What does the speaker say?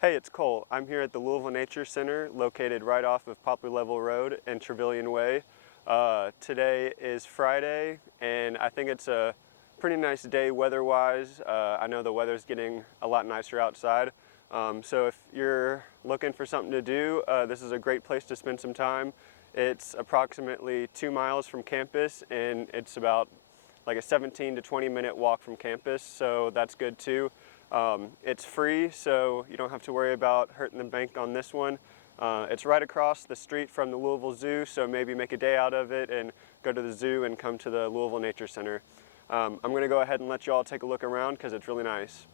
Hey, it's Cole. I'm here at the Louisville Nature Center, located right off of Poplar Level Road and Trevelyan Way. Today is Friday, and I think it's a pretty nice day weather-wise. I know the weather's getting a lot nicer outside. So if you're looking for something to do, this is a great place to spend some time. It's approximately 2 miles from campus, and it's about like a 17 to 20 minute walk from campus, so that's good too. It's free, so you don't have to worry about hurting the bank on this one. It's right across the street from the Louisville Zoo, so maybe make a day out of it and go to the zoo and come to the Louisville Nature Center. I'm going to go ahead and let you all take a look around because it's really nice.